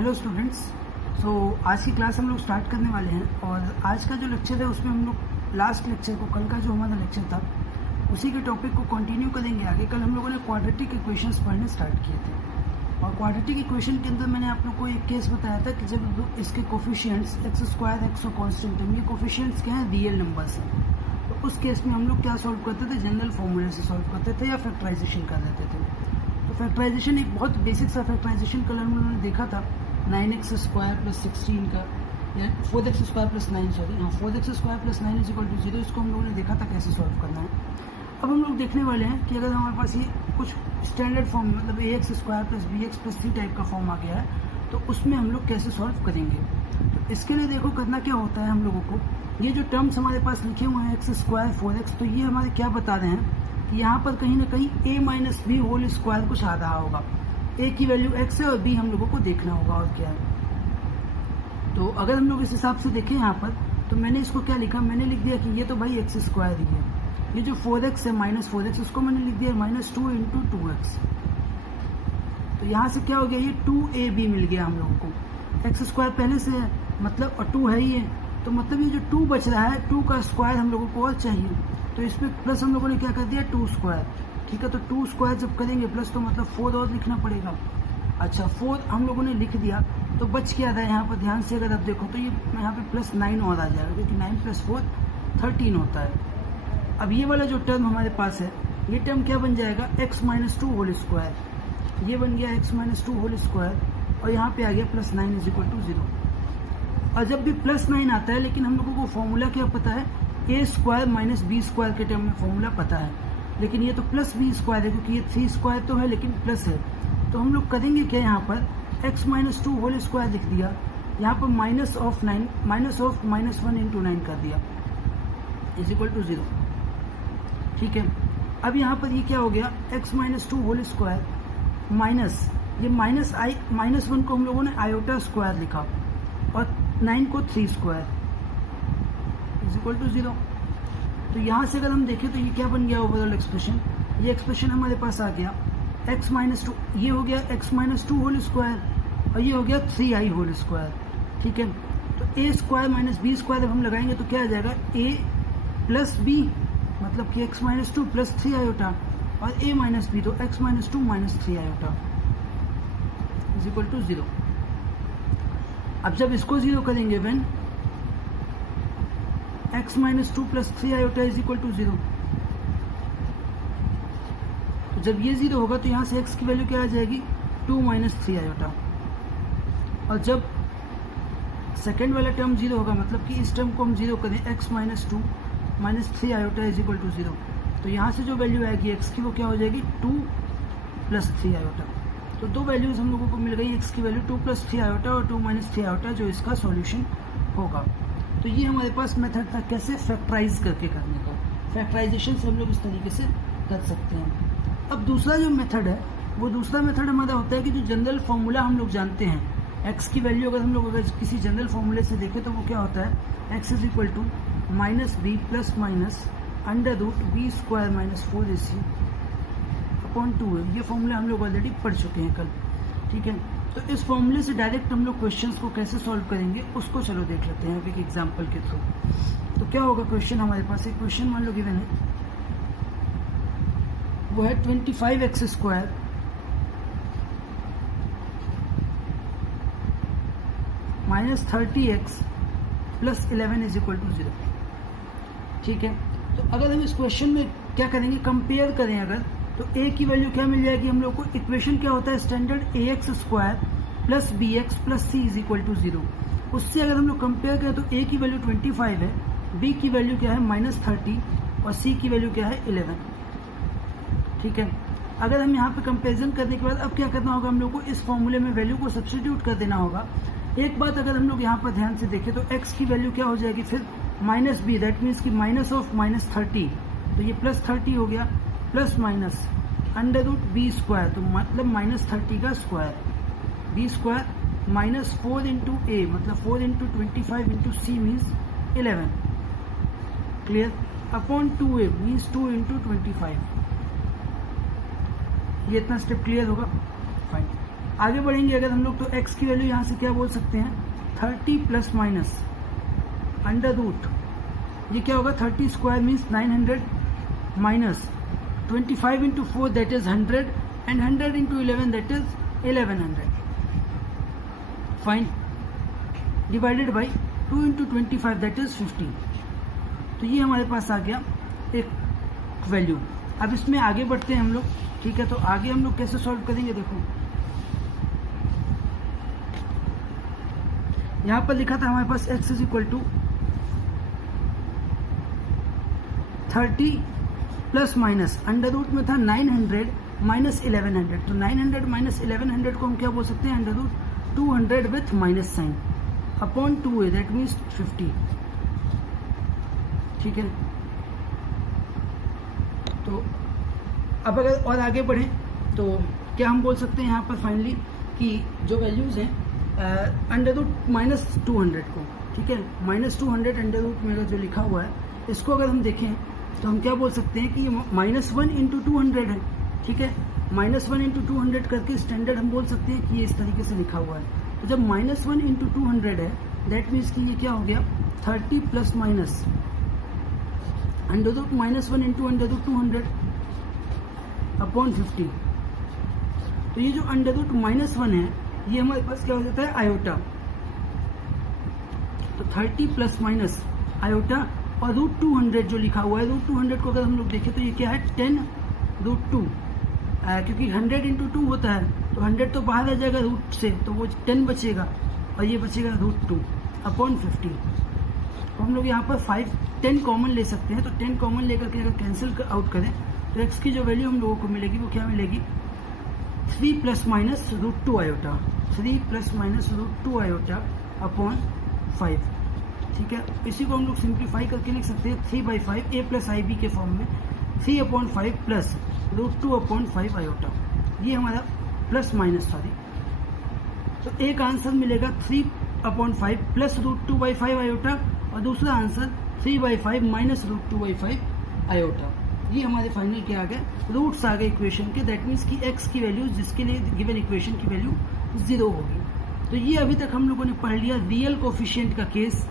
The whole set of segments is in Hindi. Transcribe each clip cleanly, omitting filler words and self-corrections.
Hello students. आज की क्लास हम लोग स्टार्ट करने वाले हैं और आज का जो लेक्चर है उसमें हम लोग लास्ट लेक्चर को, कल का जो हमारा लेक्चर था उसी के टॉपिक को कंटिन्यू करेंगे आगे। कल हम लोगों ने क्वाड्रेटिक इक्वेशंस पढ़ने स्टार्ट किए थे और क्वाड्रेटिक इक्वेशन के अंदर मैंने आप लोग को एक केस बताया था कि जब इसके कोफिशिएंट्स एक्स स्क्वायर एक्स और कॉन्स्टेंट है, ये कोफिशिएंट्स क्या है, रियल नंबर्स हैं। तो उस केस में हम लोग क्या सॉल्व करते थे, जनरल फॉर्मूले से सॉल्व करते थे या फैक्टराइजेशन कर लेते थे। तो फैक्टराइजेशन एक बहुत बेसिक सा फैक्टराइजेशन कल हम लोगों ने देखा था 9x स्क्वायर प्लस 16 का, या 4x स्क्वायर प्लस 9, सॉरी हाँ 4x square plus 9 is equal to 0। इसको हम लोगों ने देखा था कैसे सॉल्व करना है। अब हम लोग देखने वाले हैं कि अगर हमारे पास ये कुछ स्टैंडर्ड फॉर्म मतलब ax square plus bx plus c type का फॉर्म आ गया है तो उसमें हम लोग कैसे सॉल्व करेंगे। तो इसके लिए देखो करना क्या होता है हम लोगों को, ये जो टर्म्स हमारे पास लिखे हुए हैं एक्स स्क्वायर 4x, तो ये हमारे क्या बता रहे हैं कि यहाँ पर कहीं ना कहीं a minus B whole square कुछ आ रहा होगा। a की वैल्यू x है और b हम लोगों को देखना होगा और क्या है। तो अगर हम लोग इस हिसाब से देखें यहाँ पर, तो मैंने इसको क्या लिखा, मैंने लिख दिया कि ये तो भाई एक्स स्क्वायर ही है, ये जो 4x है माइनस 4x उसको मैंने लिख दिया माइनस 2 इंटू 2x। तो यहाँ से क्या हो गया, ये 2ab मिल गया हम लोगों को। एक्स स्क्वायर पहले से है मतलब और 2 है ही है, तो मतलब ये जो 2 बच रहा है 2 का स्क्वायर हम लोगों को और चाहिए, तो इसमें प्लस हम लोगों ने क्या कर दिया 2 स्क्वायर। ठीक है, तो 2 स्क्वायर जब करेंगे प्लस तो मतलब 4 और लिखना पड़ेगा। अच्छा 4 हम लोगों ने लिख दिया तो बच क्या था यहाँ पर, ध्यान से अगर आप देखो तो ये यहाँ पे प्लस 9 और आ जाएगा क्योंकि 9 प्लस 4 13 होता है। अब ये वाला जो टर्म हमारे पास है ये टर्म क्या बन जाएगा, x माइनस 2 होल स्क्वायर, ये बन गया x माइनस 2 होल स्क्वायर और यहाँ पे आ गया प्लस 9 इज इक्वल टू 0। और जब भी प्लस 9 आता है, लेकिन हम लोगों को फॉर्मूला क्या पता है, a square minus B square के टर्म में फॉर्मूला पता है, लेकिन ये तो प्लस बी स्क्वायर है क्योंकि ये 3 स्क्वायर तो है लेकिन प्लस है। तो हम लोग करेंगे क्या, यहाँ पर x माइनस 2 होल स्क्वायर लिख दिया, यहाँ पर माइनस ऑफ माइनस 1 इंटू 9 कर दिया इज इक्वल टू 0। ठीक है, अब यहाँ पर ये क्या हो गया, x minus 2 whole square minus ये माइनस 1 को हम लोगों ने आयोटा स्क्वायर लिखा और 9 को 3 स्क्वायर इज इक्वल टू 0। तो यहाँ से अगर हम देखें तो ये क्या बन गया ओवरऑल एक्सप्रेशन, ये एक्सप्रेशन हमारे पास आ गया x माइनस 2, ये हो गया x माइनस 2 होल स्क्वायर और ये हो गया 3i होल स्क्वायर। ठीक है, तो a square minus B square जब हम लगाएंगे तो क्या आ जाएगा, a प्लस बी मतलब कि x माइनस 2 प्लस 3 आयोटा और a माइनस बी तो x minus 2 minus 3 iota is equal to 0। अब जब इसको 0 करेंगे when x minus 2 plus 3 iota is equal to 0, तो जब ये 0 होगा तो यहाँ से x की वैल्यू क्या आ जाएगी, 2 माइनस 3 आयोटा। और जब सेकेंड वाला टर्म 0 होगा मतलब कि इस टर्म को हम 0 करें, x minus 2 minus 3 iota is equal to 0, तो यहाँ से जो वैल्यू आएगी x की वो क्या हो जाएगी 2 प्लस 3 आयोटा। तो दो वैल्यूज हम लोगों को मिल गई, x की वैल्यू 2 प्लस 3 आयोटा और 2 माइनस 3 आयोटा, जो इसका सॉल्यूशन होगा। तो ये हमारे पास मेथड था कैसे फैक्टराइज करके करने का। फैक्टराइजेशन से हम लोग इस तरीके से कर सकते हैं। अब दूसरा जो मेथड है वो दूसरा मेथड हमारा होता है कि जो जनरल फार्मूला हम लोग जानते हैं, x की वैल्यू अगर हम लोग किसी जनरल फार्मूले से देखें तो वो क्या होता है, x is equal to minus B plus minus under root B square minus 4ac upon 2 है। ये फॉर्मूला हम लोग ऑलरेडी पढ़ चुके हैं कल। ठीक है, तो इस फॉर्मूले से डायरेक्ट हम लोग क्वेश्चंस को कैसे सॉल्व करेंगे उसको चलो देख लेते हैं एक एग्जांपल के थ्रू। तो क्या होगा, क्वेश्चन हमारे पास एक क्वेश्चन मान लो गिवन है, वो है 25x square minus 30x plus 11 is equal to 0। ठीक है, तो अगर हम इस क्वेश्चन में क्या करेंगे, कंपेयर करें अगर, तो a की वैल्यू क्या मिल जाएगी हम लोग को, इक्वेशन क्या होता है standard ax square plus bx plus c is equal to 0। उससे अगर हम लोग कंपेयर करें तो a की वैल्यू 25 है, b की वैल्यू क्या है माइनस 30 और c की वैल्यू क्या है 11। ठीक है, अगर हम यहाँ पे कंपेरिजन करने के बाद अब क्या करना होगा, हम लोग को इस फॉर्मूले में वैल्यू को सब्स्टिट्यूट कर देना होगा। एक बात अगर हम लोग यहाँ पर ध्यान से देखें तो x की वैल्यू क्या हो जाएगी फिर माइनस बी, दैट मीन्स कि माइनस ऑफ माइनस 30, तो ये प्लस 30 हो गया, plus minus under root B square, तो मतलब माइनस 30 का square, B square minus 4 into A मतलब 4 into 25 into C means 11, clear, upon 2a means 2 into 25। ये इतना स्टेप क्लियर होगा, फाइन। आगे बढ़ेंगे अगर हम लोग तो x की वैल्यू यहाँ से क्या बोल सकते हैं 30 प्लस माइनस अंडर रूट, ये क्या होगा 30 square means 900 minus 25 into 4 that is 100 and 100 into 11 that is 1100 fine divided by 2 into 25 that is 50। तो ये हमारे पास आ गया एक वैल्यू। अब इसमें आगे बढ़ते हैं हम लोग, ठीक है। तो आगे हम लोग कैसे सॉल्व करेंगे, देखो यहां पर लिखा था हमारे पास x is equal to 30 plus minus under root में था 900 माइनस 1100, तो 900 माइनस 1100 को हम क्या बोल सकते हैं under root 200 with minus sign upon 2a that means 50, ठीक है। तो अब अगर और आगे बढ़ें तो क्या हम बोल सकते हैं यहाँ पर फाइनली कि जो वैल्यूज हैं अंडर रूट माइनस 200 को, ठीक है, माइनस 200 अंडर रूट में जो लिखा हुआ है इसको अगर हम देखें तो हम क्या बोल सकते हैं कि माइनस 1 इंटू 200 है, ठीक है। माइनस 1 इंटू 200 करके स्टैंडर्ड हम बोल सकते हैं कि ये इस तरीके से लिखा हुआ है। तो जब माइनस 1 इंटू 200 है दैट मीन्स कि ये क्या हो गया 30 plus minus under root minus 1 into under root 200 upon 50। तो ये जो अंडर रूट माइनस 1 है ये हमारे पास क्या हो जाता है आयोटा, तो 30 प्लस माइनस आयोटा और रूट 200 जो लिखा हुआ है रूट 200 को अगर हम लोग देखें तो ये क्या है 10 रूट 2, क्योंकि 100 इंटू 2 होता है तो 100 तो बाहर आ जाएगा रूट से, तो वो 10 बचेगा और ये बचेगा रूट 2 अपॉन 50। तो हम लोग यहाँ पर 10 कॉमन ले सकते हैं, तो 10 कॉमन लेकर के अगर कैंसिल आउट करें तो x की जो वैल्यू हम लोगों को मिलेगी वो क्या मिलेगी 3 plus minus root 2 iota, 3 plus minus root 2 iota upon 5, ठीक है। इसी को हम लोग सिंप्लीफाई करके लिख सकते हैं 3/5 a प्लस आई बी के फॉर्म में 3/5 प्लस रूट 2/5 आयोटा, ये हमारा प्लस माइनस सॉरी, तो एक आंसर मिलेगा 3/5 प्लस रूट 2/5 आयोटा और दूसरा आंसर 3/5 माइनस रूट 2/5 आयोटा। ये हमारे फाइनल क्या आ गए रूट्स आ गए इक्वेशन के, दैट मीन्स कि x की वैल्यू जिसके लिए गिवन इक्वेशन की वैल्यू 0 होगी। तो ये अभी तक हम लोगों ने पढ़ लिया रियल कोफिशिएंट का केस।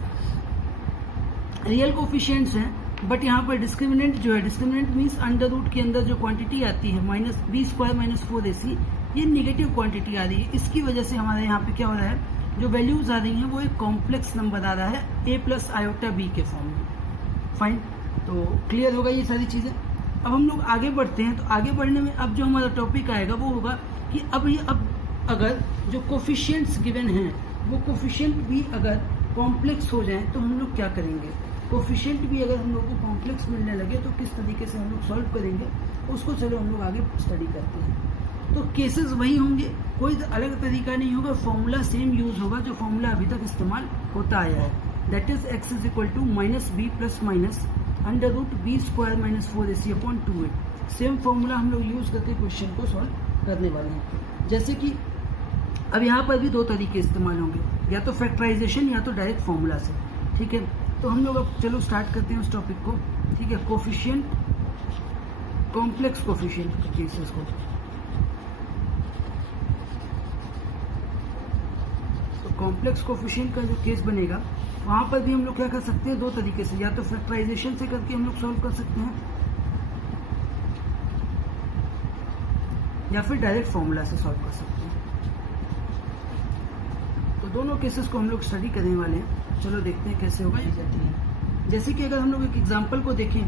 रियल कोफिशिएंट्स हैं बट यहाँ पर डिस्क्रिमिनेंट जो है, डिस्क्रिमिनेंट मीन्स अंडर रूट के अंदर जो क्वांटिटी आती है minus B square minus 4ac, ये निगेटिव क्वांटिटी आ रही है। इसकी वजह से हमारे यहाँ पे क्या हो रहा है जो वैल्यूज आ रही हैं वो एक कॉम्प्लेक्स नंबर आ रहा है a प्लस आयोटा बी के फॉर्म में। फाइन, तो क्लियर होगा ये सारी चीजें। अब हम लोग आगे बढ़ते हैं, तो आगे बढ़ने में अब जो हमारा टॉपिक आएगा वो होगा कि अब अगर जो कोफिशिएंट्स गिवन हैं वो कोफिशिएंट भी अगर कॉम्प्लेक्स हो जाएं तो हम लोग क्या करेंगे, कोफिशिएंट भी अगर हम लोग को कॉम्प्लेक्स मिलने लगे तो किस तरीके से हम लोग सॉल्व करेंगे उसको चलो हम लोग आगे स्टडी करते हैं। तो केसेस वही होंगे, कोई अलग तरीका नहीं होगा, फॉर्मूला सेम यूज होगा जो फॉर्मूला अभी तक इस्तेमाल होता आया है, that is x is equal to minus B plus minus under root B square minus 4ac upon 2a। Same formula हम लोग यूज करके क्वेश्चन को सॉल्व करने वाले हैं। जैसे कि अब यहाँ पर भी दो तरीके इस्तेमाल होंगे, या तो फैक्टराइजेशन या तो डायरेक्ट फॉर्मूला से, ठीक है। तो हम लोग अब चलो स्टार्ट करते हैं उस टॉपिक को, ठीक है, कोफिशिएंट कॉम्प्लेक्स कोफिशिएंट केसेस को। तो कॉम्प्लेक्स कोफिशिएंट का जो केस बनेगा वहां पर भी हम लोग क्या कर सकते हैं दो तरीके से, या तो फैक्टराइजेशन से करके हम लोग सॉल्व कर सकते हैं या फिर डायरेक्ट फॉर्मूला से सॉल्व कर सकते हैं। तो दोनों केसेस को हम लोग स्टडी करने वाले हैं, चलो देखते हैं कैसे होगा एग्जैक्टली। जैसे कि अगर हम लोग एक एग्जांपल को देखें,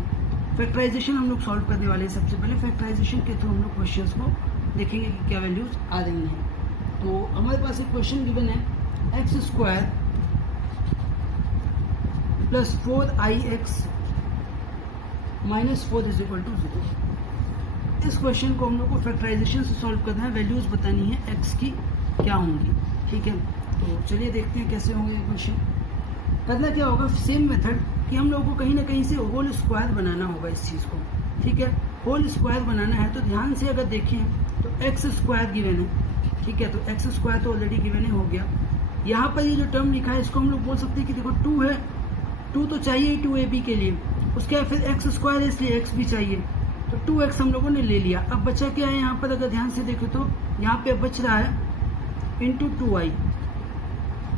फैक्टराइजेशन हम लोग सॉल्व करने वाले हैं। सबसे पहले फैक्टराइजेशन के थ्रू हम लोग क्वेश्चंस को देखेंगे कि क्या वैल्यूज आ रही हैं। तो हमारे पास एक क्वेश्चन गिवन है X square plus 4ix minus 4 is equal to 0। इस क्वेश्चन को हम लोग को फैक्टराइजेशन से सॉल्व करना है, वैल्यूज बतानी है x की क्या होंगी, ठीक है। तो चलिए देखते हैं कैसे होंगे ये क्वेश्चन। करना क्या होगा, सेम मेथड कि हम लोगों को कहीं ना कहीं से होल स्क्वायर बनाना होगा इस चीज़ को, ठीक है। होल स्क्वायर बनाना है तो ध्यान से अगर देखें तो एक्स स्क्वायर गिवन है, ठीक है। तो एक्स स्क्वायर तो ऑलरेडी गिवन है, हो गया। यहाँ पर ये जो टर्म लिखा है इसको हम लोग बोल सकते हैं कि देखो 2 है, 2 तो चाहिए ही 2ab के लिए, उसके बाद फिर एक्स स्क्वायर है इसलिए x भी चाहिए, तो 2x हम लोगों ने ले लिया। अब बचा क्या है यहाँ पर, अगर ध्यान से देखो तो यहाँ पे बच रहा है इंटू 2i,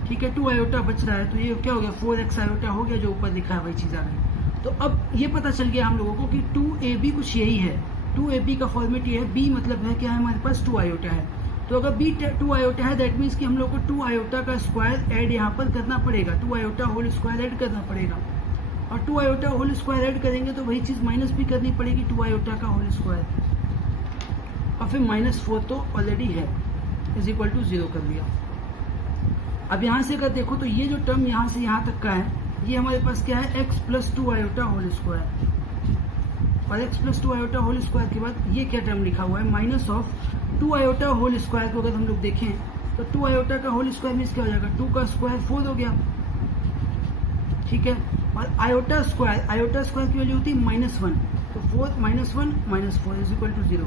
ठीक है, 2 आयोटा बच रहा है, तो ये क्या हो गया 4x आयोटा हो गया, जो ऊपर लिखा है वही चीज़ आ गई। तो अब ये पता चल गया हम लोगों को कि 2ab कुछ यही है, 2ab का फॉर्मेट ये है, b मतलब है क्या है हमारे पास 2 आयोटा है, तो अगर b 2 आयोटा है दैट मीन्स कि हम लोग को 2 आयोटा का स्क्वायर ऐड यहाँ पर करना पड़ेगा, 2 आयोटा होल स्क्वायर ऐड करना पड़ेगा, और 2 आयोटा होल स्क्वायर ऐड करेंगे तो वही चीज़ माइनस भी करनी पड़ेगी 2 आयोटा का होल स्क्वायर, और फिर -4 तो ऑलरेडी है, इज इक्वल टू 0 कर दिया। अब यहाँ से अगर देखो तो ये जो टर्म यहाँ से यहाँ तक का है, ये हमारे पास क्या है x plus 2 iota whole square, और x plus 2 iota whole square के बाद ये क्या टर्म लिखा हुआ है minus of 2 iota whole square को अगर हम लोग देखें तो 2 आयोटा का होल स्क्वायर मीन्स क्या हो जाएगा 2 का स्क्वायर 4 हो गया, ठीक है, और आयोटा स्क्वायर की वैल्यू होती है -1, तो 4 -1 -4 इज इक्वल टू 0।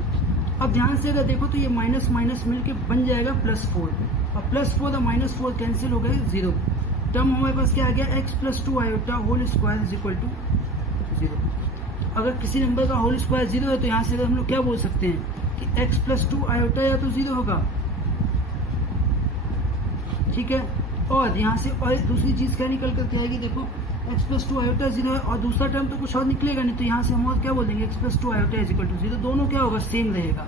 अब ध्यान से अगर देखो तो ये माइनस माइनस मिलके बन जाएगा +4, और +4 और -4 कैंसिल हो गए 0, टर्म हमारे पास क्या आ गया x plus 2 iota whole square is equal to 0। अगर किसी नंबर का होल स्क्वायर 0 है तो यहाँ से अगर हम लोग क्या बोल सकते हैं कि x प्लस 2 आयोटा या तो 0 होगा, ठीक है, और यहाँ से और दूसरी चीज़ क्या निकल करके आएगी, देखो x प्लस 2 आयोटा 0 है और दूसरा टर्म तो कुछ और निकलेगा नहीं, तो यहाँ से हम और क्या बोल देंगे x plus 2 iota is equal to 0, दोनों क्या होगा सेम रहेगा,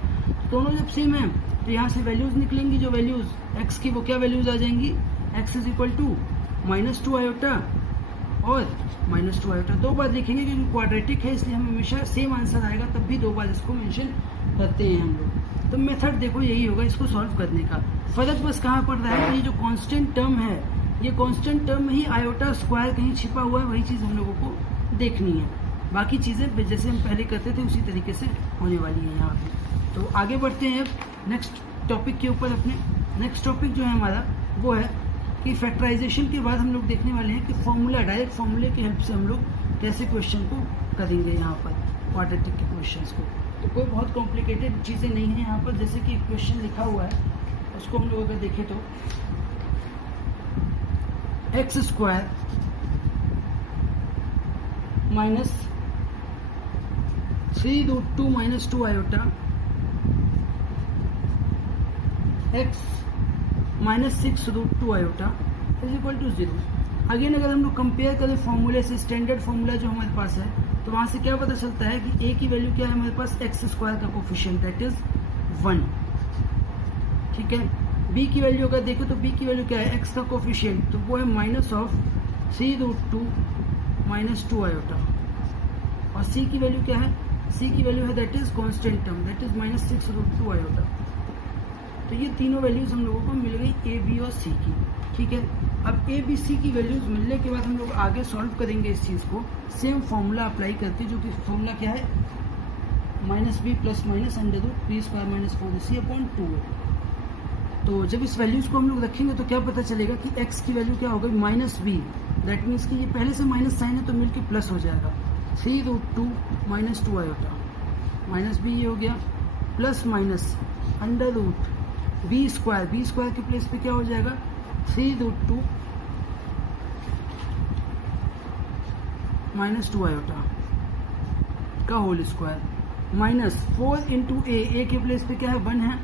दोनों जब सेम है तो यहाँ से वैल्यूज निकलेंगी, जो वैल्यूज x की वो क्या वैल्यूज आ जाएंगी, x is equal to -2 iota और -2 आयोटा, दो बार लिखेंगे क्योंकि क्वाड्रेटिक है इसलिए हमें हमेशा सेम आंसर आएगा, तब भी दो बार इसको मेंशन करते हैं हम लोग। तो मेथड देखो यही होगा इसको सॉल्व करने का, फर्क बस कहाँ पड़ रहा है कि ये जो कांस्टेंट टर्म है, ये कांस्टेंट टर्म में ही आयोटा स्क्वायर कहीं छिपा हुआ है, वही चीज़ हम लोगों को देखनी है, बाकी चीज़ें जैसे हम पहले करते थे उसी तरीके से होने वाली है यहाँ पे। तो आगे बढ़ते हैं अब नेक्स्ट टॉपिक के ऊपर। अपने नेक्स्ट टॉपिक जो है हमारा वो है कि फैक्टराइजेशन के बाद हम लोग देखने वाले हैं कि फॉर्मूला, डायरेक्ट फॉर्मूले की हेल्प से हम लोग कैसे क्वेश्चन को करेंगे यहाँ पर क्वाड्रेटिक के क्वेश्चंस को। तो कोई बहुत कॉम्प्लिकेटेड चीज़ें नहीं है यहाँ पर, जैसे कि क्वेश्चन लिखा हुआ है उसको हम लोग अगर देखें तो x square minus 3√2 minus 2 iota x minus 6√2 iota is equal to 0। Again अगर हम लोग कंपेयर करें फॉर्मूले से, स्टैंडर्ड फॉर्मूला जो हमारे पास है, तो वहां से क्या पता चलता है कि a की वैल्यू क्या है हमारे पास, x स्क्वायर का कोफिशिएंट दैट इज 1, ठीक है। b की वैल्यू अगर देखो तो b की वैल्यू क्या है, x का कोफिशिएंट, तो वो है माइनस ऑफ 3√2 माइनस 2 आयोटा, और c की वैल्यू क्या है, c की वैल्यू है that is constant term that is -6√2 iota. तो ये तीनों वैल्यूज हम लोगों को मिल गई a b और c की, ठीक है। अब a b c की वैल्यूज मिलने के बाद हम लोग आगे सॉल्व करेंगे इस चीज़ को सेम फॉर्मूला अप्लाई करके, जो कि फॉर्मूला क्या है -b plus minus √b square -4ac upon 2 है। तो जब इस वैल्यूज को हम लोग रखेंगे तो क्या पता चलेगा कि x की वैल्यू क्या हो गई -b, दैट मीन्स कि ये पहले से माइनस साइन है तो मिलके प्लस हो जाएगा, 3√2 माइनस 2 आयोटा माइनस b ये हो गया प्लस माइनस √b स्क्वायर के प्लेस पे क्या हो जाएगा 3√2 माइनस 2 आयोटा का होल स्क्वायर माइनस 4 इंटू ए के प्लेस पे क्या है 1 है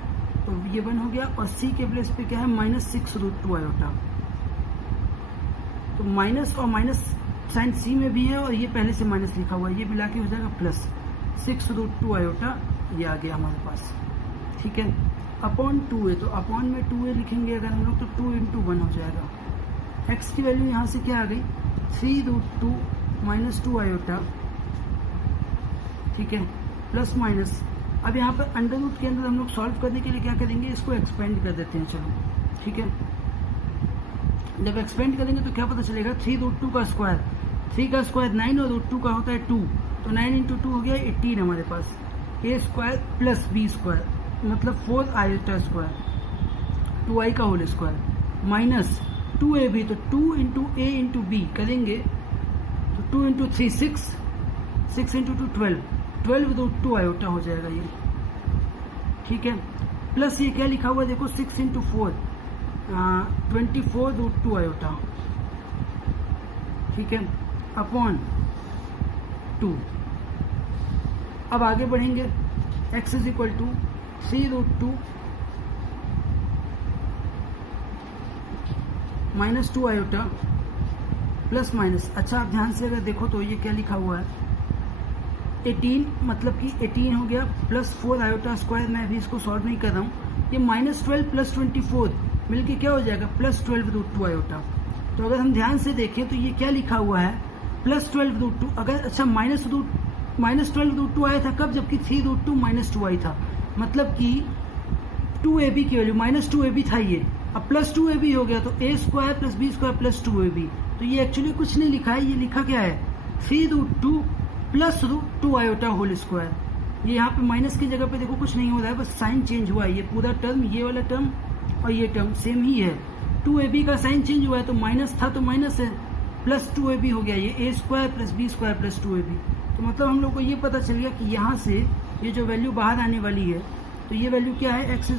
तो ये 1 हो गया, और c के प्लेस पे क्या है -6√2 आयोटा। तो माइनस और माइनस साइन c में भी है और ये पहले से माइनस लिखा हुआ है, ये मिला के हो जाएगा प्लस 6√2 आयोटा, ये आ गया हमारे पास, ठीक है। अपॉन 2 है तो अपॉन में 2 लिखेंगे अगर हम लोग तो 2 इंटू 1 हो जाएगा। x की वैल्यू यहाँ से क्या आ गई 3√2 माइनस 2 आयोटा, ठीक है, प्लस माइनस। अब यहाँ पर अंडर रूट के अंदर हम लोग सॉल्व करने के लिए क्या करेंगे, इसको एक्सपेंड कर देते हैं, चलो ठीक है। जब एक्सपेंड करेंगे तो क्या पता चलेगा 3√2 का स्क्वायर, 3 का स्क्वायर 9 और √2 का होता है 2, तो 9 इंटू 2 हो गया 18 हमारे पास, a square plus b square मतलब 4 आयोटा स्क्वायर 2i का होल स्क्वायर माइनस 2ab, तो 2 इंटू a इंटू b करेंगे तो 2 इंटू 3 6 इंटू 2 12 आयोटा हो जाएगा ये, ठीक है। प्लस ये क्या लिखा हुआ है देखो 6 इंटू 4 24√2 आयोटा, ठीक है, अपॉन 2। अब आगे बढ़ेंगे, x is equal to 3√2 -2 iota plus minus, अच्छा आप ध्यान से अगर देखो तो ये क्या लिखा हुआ है, 18 मतलब कि 18 हो गया प्लस 4 आयोटा स्क्वायर। मैं अभी इसको सॉल्व नहीं कर रहा हूँ। ये -12 प्लस 24 मिलके क्या हो जाएगा, +12√2 आयोटा। तो अगर हम ध्यान से देखें तो ये क्या लिखा हुआ है, +12√2। अगर अच्छा -12√2 आया था कब, जबकि 3√2 -2 आई था, मतलब कि 2ab की वैल्यू -2ab था ये, अब +2ab हो गया तो a² + b² + 2ab। तो ये एक्चुअली कुछ नहीं लिखा है, ये लिखा क्या है 3√2 + √2 आयोटा होल स्क्वायर। ये यहाँ पे माइनस की जगह पे देखो कुछ नहीं हो रहा है, बस साइन चेंज हुआ है। ये पूरा टर्म, ये वाला टर्म और ये टर्म सेम ही है। 2ab का साइन चेंज हुआ है, तो माइनस था तो माइनस है, +2ab हो गया, ये a² + b² + 2ab। तो मतलब हम लोग को ये पता चल गया कि यहाँ से ये जो वैल्यू बाहर आने वाली है, तो ये वैल्यू क्या है, x =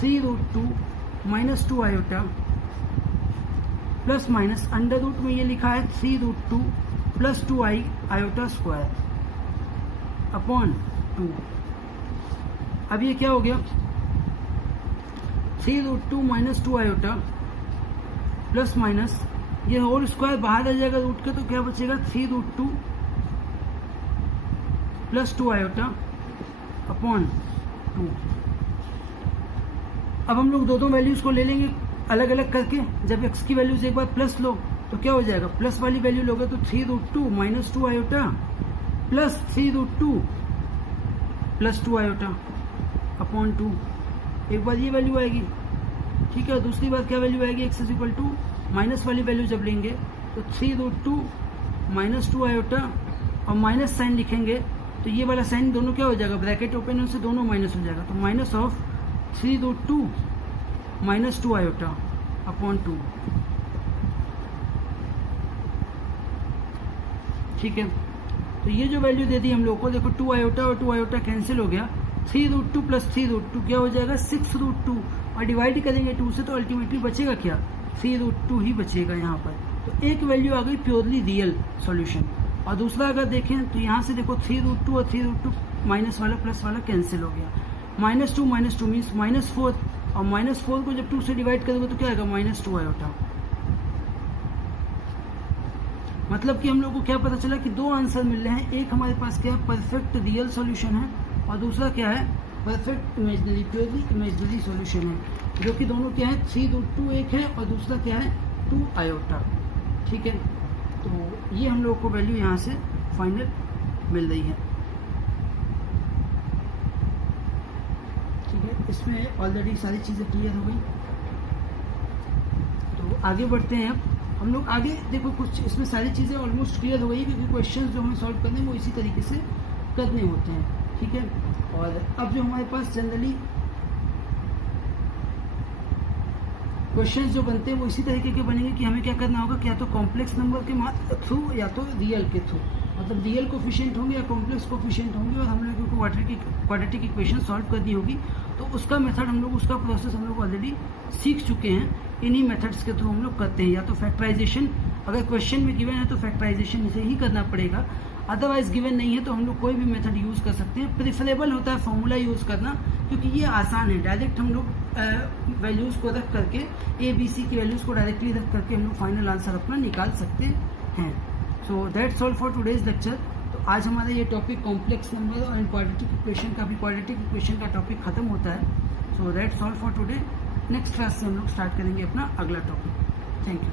3√2 -2 iota plus minus under root में ये लिखा है 3√2 + 2i आयोटा स्क्वायर अपॉन 2। अब ये क्या हो गया, 3√2 -2 आयोटा प्लस माइनस ये होल स्क्वायर बाहर आ जाएगा रूट के, तो क्या बचेगा 3√2 + 2 आयोटा अपॉन 2। अब हम लोग दो वैल्यूज को ले लेंगे अलग अलग करके। जब x की वैल्यूज एक बार प्लस लो तो क्या हो जाएगा, प्लस वाली वैल्यू लोगे तो 3√2 -2 आयोटा प्लस 3√2 + 2 आयोटा अपॉन 2। एक बार ये वैल्यू आएगी, ठीक है। दूसरी बार क्या वैल्यू आएगी, x = माइनस वाली वैल्यू जब लेंगे तो 3√2 -2 आयोटा और माइनस साइन लिखेंगे तो ये वाला साइन दोनों क्या हो जाएगा, ब्रैकेट ओपन है उससे दोनों माइनस हो जाएगा, तो -3√2 -2 आयोटा अपॉन 2, ठीक है। तो ये जो वैल्यू दे दी हम लोग को, देखो 2 आयोटा और 2 आयोटा कैंसिल हो गया, 3√2 + 3√2 क्या हो जाएगा 6√2 और डिवाइड करेंगे 2 से तो अल्टीमेटली बचेगा क्या, 3√2 ही बचेगा यहाँ पर। तो एक वैल्यू आ गई प्योरली रियल सॉल्यूशन। और दूसरा अगर देखें तो यहाँ से देखो 3√2 और 3√2 माइनस वाला प्लस वाला कैंसिल हो गया, -2 मीन्स -4 और -4 को जब 2 से डिवाइड करोगे तो क्या आएगा -2 आयोटा। मतलब कि हम लोग को क्या पता चला कि दो आंसर मिल रहे हैं, एक हमारे पास क्या है परफेक्ट रियल सॉल्यूशन है और दूसरा क्या है perfect imaginary purely imaginary solution है, जो कि दोनों क्या है 3√2 एक है और दूसरा क्या है 2 आयोटा, ठीक है। तो ये हम लोग को वैल्यू यहाँ से फाइनल मिल रही है, ठीक है। इसमें ऑलरेडी सारी चीज़ें क्लियर हो गई, तो आगे बढ़ते हैं। अब हम लोग आगे देखो कुछ इसमें सारी चीज़ें ऑलमोस्ट क्लियर हो गई, क्योंकि क्वेश्चन जो हमें सॉल्व करने हैं वो इसी तरीके से करने होते हैं, ठीक है। और अब जो हमारे पास जनरली क्वेश्चंस जो बनते हैं वो इसी तरीके के बनेंगे कि हमें क्या करना होगा, क्या तो कॉम्प्लेक्स नंबर के थ्रू या तो रियल के थ्रू, मतलब रियल कोफिशिएंट होंगे या कॉम्प्लेक्स कोफिशिएंट होंगे, और हम लोगों को क्वाड्रेटिक इक्वेशन सॉल्व करनी होगी। तो उसका मेथड हम लोग, उसका प्रोसेस हम लोग ऑलरेडी सीख चुके हैं, इन्हीं मेथड्स के थ्रू हम लोग करते हैं। या तो फैक्टराइजेशन, अगर क्वेश्चन में गिवन है तो फैक्टराइजेशन इसे ही करना पड़ेगा, अदरवाइज गिवन नहीं है तो हम लोग कोई भी मेथड यूज़ कर सकते हैं। प्रेफरेबल होता है फॉर्मूला यूज़ करना, क्योंकि ये आसान है, डायरेक्ट हम लोग वैल्यूज़ को रख करके ABC की वैल्यूज़ को डायरेक्टली रख करके हम लोग फाइनल आंसर अपना निकाल सकते हैं। So that's all for today's lecture. तो आज हमारा ये टॉपिक कॉम्प्लेक्स नंबर और क्वाड्रेटिक इक्वेशन का भी, क्वाड्रेटिक इक्वेशन का टॉपिक खत्म होता है। So that's all for today. Next class से हम लोग स्टार्ट करेंगे अपना अगला टॉपिक। Thank you.